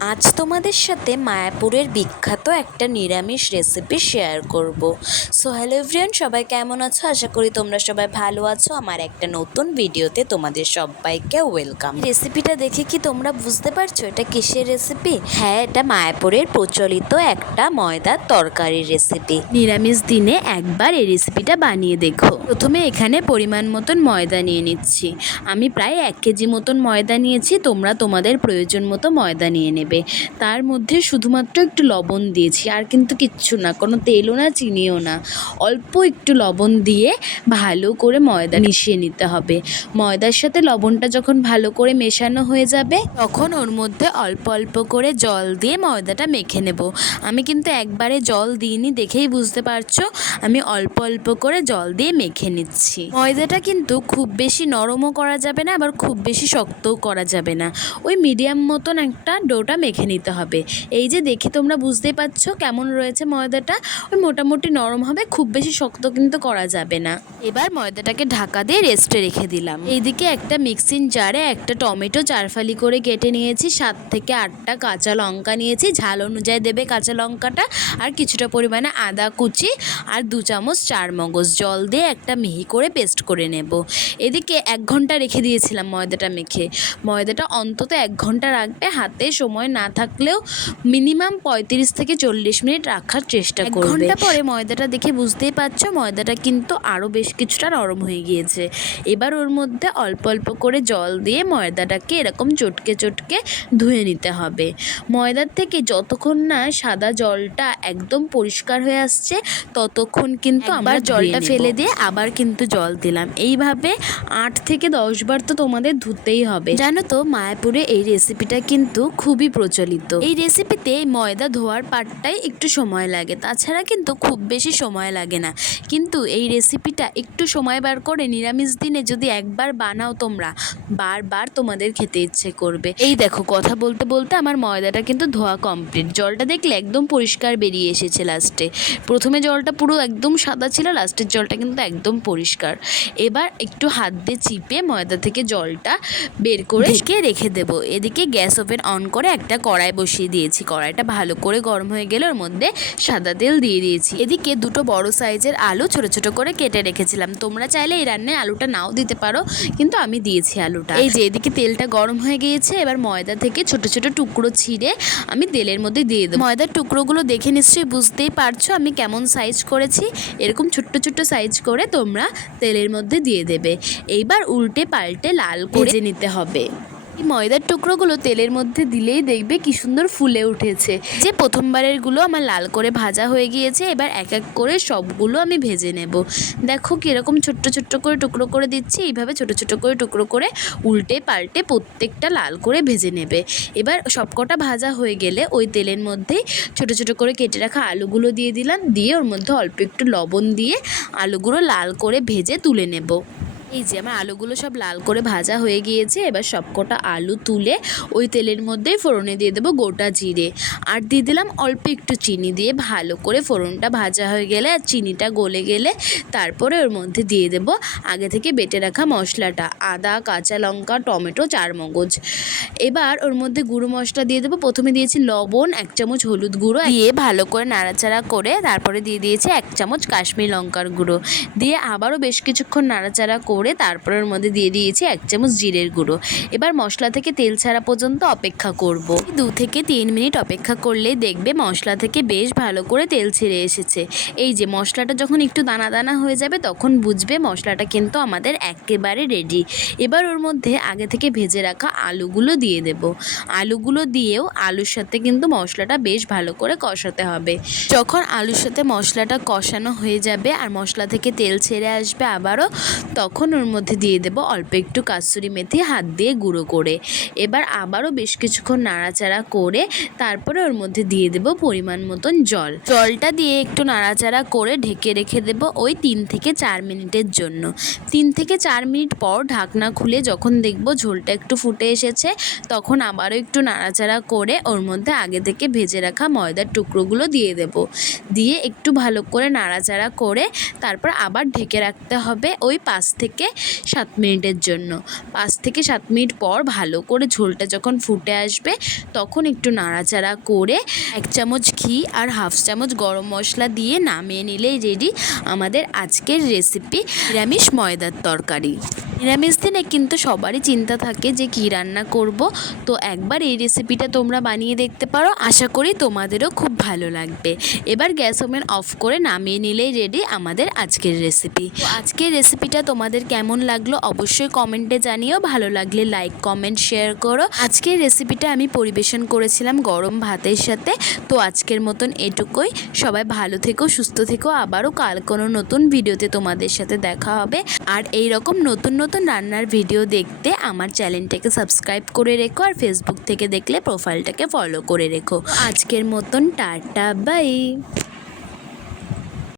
আজ তোমাদের সাথে মায়াপুরের বিখ্যাত একটা নিরামিষ রেসিপি শেয়ার করব। সো হ্যালো এভরিওয়ান, সবাই কেমন আছো? আশা করি তোমরা সবাই ভালো আছো। আমার একটা নতুন ভিডিওতে তোমাদের সবাইকে ওয়েলকাম। রেসিপিটা দেখে কি তোমরা বুঝতে পারছো এটা কিসের রেসিপি? হ্যাঁ, এটা মায়াপুরের প্রচলিত একটা ময়দার তরকারির রেসিপি। নিরামিষ দিনে একবার এই রেসিপিটা বানিয়ে দেখো। প্রথমে এখানে পরিমাণ মতন ময়দা নিয়ে নিচ্ছি। আমি প্রায় 1 কেজি মতন ময়দা নিয়েছি। তোমরা তোমাদের প্রয়োজন মতো ময়দা নিয়ে নেবে। তার মধ্যে শুধুমাত্র একটু লবণ দিয়েছি, আর কিন্তু কিচ্ছু না, কোনো তেলও না, চিনিও না। অল্প একটু লবণ দিয়ে ভালো করে ময়দা মিশিয়ে নিতে হবে। ময়দার সাথে লবণটা যখন ভালো করে মেশানো হয়ে যাবে তখন ওর মধ্যে অল্প অল্প করে জল দিয়ে ময়দাটা মেখে নেব। আমি কিন্তু একবারে জল দিইনি, দেখেই বুঝতে পারছো আমি অল্প অল্প করে জল দিয়ে মেখে নিচ্ছি। ময়দাটা কিন্তু খুব বেশি নরমও করা যাবে না, আবার খুব বেশি শক্তও করা যাবে না। ওই মিডিয়াম মতন একটা ডোটা মেখে নিতে হবে। এই যে দেখে তোমরা বুঝতেই পারছো কেমন রয়েছে ময়দাটা। ওই মোটামুটি নরম হবে, খুব বেশি শক্ত কিন্তু করা যাবে না। এবার ময়দাটাকে ঢাকা দিয়ে রেস্টে রেখে দিলাম। এইদিকে একটা মিক্সিং জারে একটা টমেটো 4 ফালি করে কেটে নিয়েছি, 7 থেকে 8টা কাঁচা লঙ্কা নিয়েছি, ঝাল অনুযায়ী দেবে কাঁচা লঙ্কাটা, আর কিছুটা পরিমাণে আদা কুচি, আর 2 চামচ চারমগজ জল দিয়ে একটা মিহি করে পেস্ট করে নেব। এদিকে 1 ঘন্টা রেখে দিয়েছিলাম ময়দাটা মেখে। ময়দাটা অন্তত 1 ঘন্টা রাখবে, হাতে সময় না থাকলেও মিনিমাম 35 থেকে 40 মিনিট রাখার চেষ্টা করবে। 1 ঘন্টা পরে ময়দাটা দেখে বুঝতেই পারছো ময়দাটা কিন্তু আরও বেশ কিছুটা নরম হয়ে গিয়েছে। এবার ওর মধ্যে অল্প অল্প করে জল দিয়ে ময়দাটাকে এরকম চটকে চটকে ধুয়ে নিতে হবে। ময়দার থেকে যতক্ষণ না সাদা জলটা একদম পরিষ্কার হয়ে আসছে ততক্ষণ কিন্তু আমরা জলটা ফেলে দিয়ে আবার কিন্তু জল দিলাম। এইভাবে 8 থেকে 10 বার তো তোমাদের ধুতেই হবে। জানো তো মায়াপুরে এই রেসিপিটা কিন্তু খুবই প্রচলিত। এই রেসিপিতে ময়দা ধোয়ার পার্টটাই একটু সময় লাগে, তাছাড়া কিন্তু খুব বেশি সময় লাগে না। কিন্তু এই রেসিপিটা একটু সময় বার করে নিরামিষ দিনে যদি একবার বানাও তোমরা, বারবার তোমাদের খেতে ইচ্ছে করবে। এই দেখো কথা বলতে বলতে আমার ময়দাটা কিন্তু ধোয়া কমপ্লিট। জলটা দেখলে একদম পরিষ্কার বেরিয়ে এসেছে লাস্টে। প্রথমে জলটা পুরো একদম সাদা ছিল, লাস্টের জলটা কিন্তু একদম পরিষ্কার। এবার একটু হাত দিয়ে চিপে ময়দা থেকে জলটা বের করে ঢেকে রেখে দেবো। এদিকে গ্যাস ওভেন অন করে একটা কড়াই বসিয়ে দিয়েছি। কড়াইটা ভালো করে গরম হয়ে গেলে ওর মধ্যে সাদা তেল দিয়ে দিয়েছি। এদিকে 2টো বড় সাইজের আলু ছোট ছোট করে কেটে রেখেছিলাম। তোমরা চাইলে এই রান্নায় আলুটা নাও দিতে পারো, কিন্তু আমি দিয়েছি আলুটা। এই যে এদিকে তেলটা গরম হয়ে গিয়েছে, এবার ময়দা থেকে ছোট ছোট টুকরো ছিঁড়ে আমি তেলের মধ্যে দিয়ে দেবো। ময়দার টুকরোগুলো দেখে নিশ্চয়ই বুঝতেই পারছো আমি কেমন সাইজ করেছি। এরকম ছোট্ট ছোট্ট সাইজ করে তোমরা তেলের মধ্যে দিয়ে দেবে। এইবার উল্টে পাল্টে লাল করে ভেজে নিতে হবে। এই ময়দার টুকরোগুলো তেলের মধ্যে দিলেই দেখবে কি সুন্দর ফুলে উঠেছে। যে প্রথমবারেরগুলো আমার লাল করে ভাজা হয়ে গিয়েছে, এবার এক এক করে সবগুলো আমি ভেজে নেব। দেখো কীরকম ছোট্ট ছোট্ট করে টুকরো করে দিচ্ছি। এইভাবে ছোট ছোট করে টুকরো করে উল্টে পাল্টে প্রত্যেকটা লাল করে ভেজে নেবে। এবার সবকটা ভাজা হয়ে গেলে ওই তেলের মধ্যেই ছোট ছোট করে কেটে রাখা আলুগুলো দিয়ে দিলাম, দিয়ে ওর মধ্যে অল্প একটু লবণ দিয়ে আলুগুলো লাল করে ভেজে তুলে নেব। এই যে আমার আলুগুলো সব লাল করে ভাজা হয়ে গিয়েছে। এবার সবকটা আলু তুলে ওই তেলের মধ্যেই ফোড়নে দিয়ে দেবো গোটা জিরে, আর দিয়ে দিলাম অল্প একটু চিনি। দিয়ে ভালো করে ফোড়নটা ভাজা হয়ে গেলে আর চিনিটা গলে গেলে তারপরে ওর মধ্যে দিয়ে দেবো আগে থেকে বেটে রাখা মশলাটা, আদা, কাঁচা লঙ্কা, টমেটো, চারমগজ। এবার ওর মধ্যে গুঁড়ো মশলা দিয়ে দেবো। প্রথমে দিয়েছি লবণ, 1 চামচ হলুদ গুঁড়ো দিয়ে ভালো করে নাড়াচাড়া করে তারপরে দিয়ে দিয়েছি 1 চামচ কাশ্মীরি লঙ্কার গুঁড়ো, দিয়ে আবারও বেশ কিছুক্ষণ নাড়াচাড়া করে তারপরে ওর মধ্যে দিয়ে দিয়েছি 1 চামচ জিরের গুঁড়ো। এবার মশলা থেকে তেল ছাড়া পর্যন্ত অপেক্ষা করব। 2 থেকে 3 মিনিট অপেক্ষা করলেই দেখবে মশলা থেকে বেশ ভালো করে তেল ছেড়ে এসেছে। এই যে মশলাটা যখন একটু দানা দানা হয়ে যাবে তখন বুঝবে মশলাটা কিন্তু আমাদের একেবারে রেডি। এবার ওর মধ্যে আগে থেকে ভেজে রাখা আলুগুলো দিয়ে দেব। আলুগুলো দিয়েও আলুর সাথে কিন্তু মশলাটা বেশ ভালো করে কষাতে হবে। যখন আলুর সাথে মশলাটা কষানো হয়ে যাবে আর মশলা থেকে তেল ছেড়ে আসবে আবারও, তখন ওর মধ্যে দিয়ে দেব অল্প একটু কাসুরি মেথি হাত দিয়ে গুঁড়ো করে। এবার আবারও বেশ কিছুক্ষণ নাড়াচাড়া করে তারপরে ওর মধ্যে দিয়ে দেব পরিমাণ মতন জল। জলটা দিয়ে একটু নাড়াচাড়া করে ঢেকে রেখে দেব ওই 3 থেকে 4 মিনিটের জন্য। 3 থেকে 4 মিনিট পর ঢাকনা খুলে যখন দেখব ঝোলটা একটু ফুটে এসেছে তখন আবারও একটু নাড়াচাড়া করে ওর মধ্যে আগে থেকে ভেজে রাখা ময়দার টুকরোগুলো দিয়ে দেব। দিয়ে একটু ভালো করে নাড়াচাড়া করে তারপর আবার ঢেকে রাখতে হবে ওই 5 থেকে থেকে 7 মিনিটের জন্য। 5 থেকে 7 মিনিট পর ভালো করে ঝোলটা যখন ফুটে আসবে তখন একটু নাড়াচাড়া করে 1 চামচ ঘি আর 1/2 চামচ গরম মশলা দিয়ে নামিয়ে নিলেই রেডি আমাদের আজকের রেসিপি নিরামিষ ময়দার তরকারি। নিরামিষ দিনে কিন্তু সবারই চিন্তা থাকে যে কী রান্না করব, তো একবার এই রেসিপিটা তোমরা বানিয়ে দেখতে পারো, আশা করি তোমাদেরও খুব ভালো লাগবে। এবার গ্যাস ওভেন অফ করে নামিয়ে নিলেই রেডি আমাদের আজকের রেসিপি। তো আজকের রেসিপিটা তোমাদের কেমন লাগলো অবশ্যই কমেন্টে জানিও, ভালো লাগলে লাইক কমেন্ট শেয়ার করো। আজকের রেসিপিটা আমি পরিবেশন করেছিলাম গরম ভাতের সাথে। তো আজকের মতন এটুকুই, সবাই ভালো থেকো, সুস্থ থেকো, আবারও কাল কোনো নতুন ভিডিওতে তোমাদের সাথে দেখা হবে। আর এই রকম নতুন নতুন রান্নার ভিডিও দেখতে আমার চ্যানেলটাকে সাবস্ক্রাইব করে রেখো, আর ফেসবুক থেকে দেখলে প্রোফাইলটাকে ফলো করে রেখো। আজকের মতন টাটা বাই।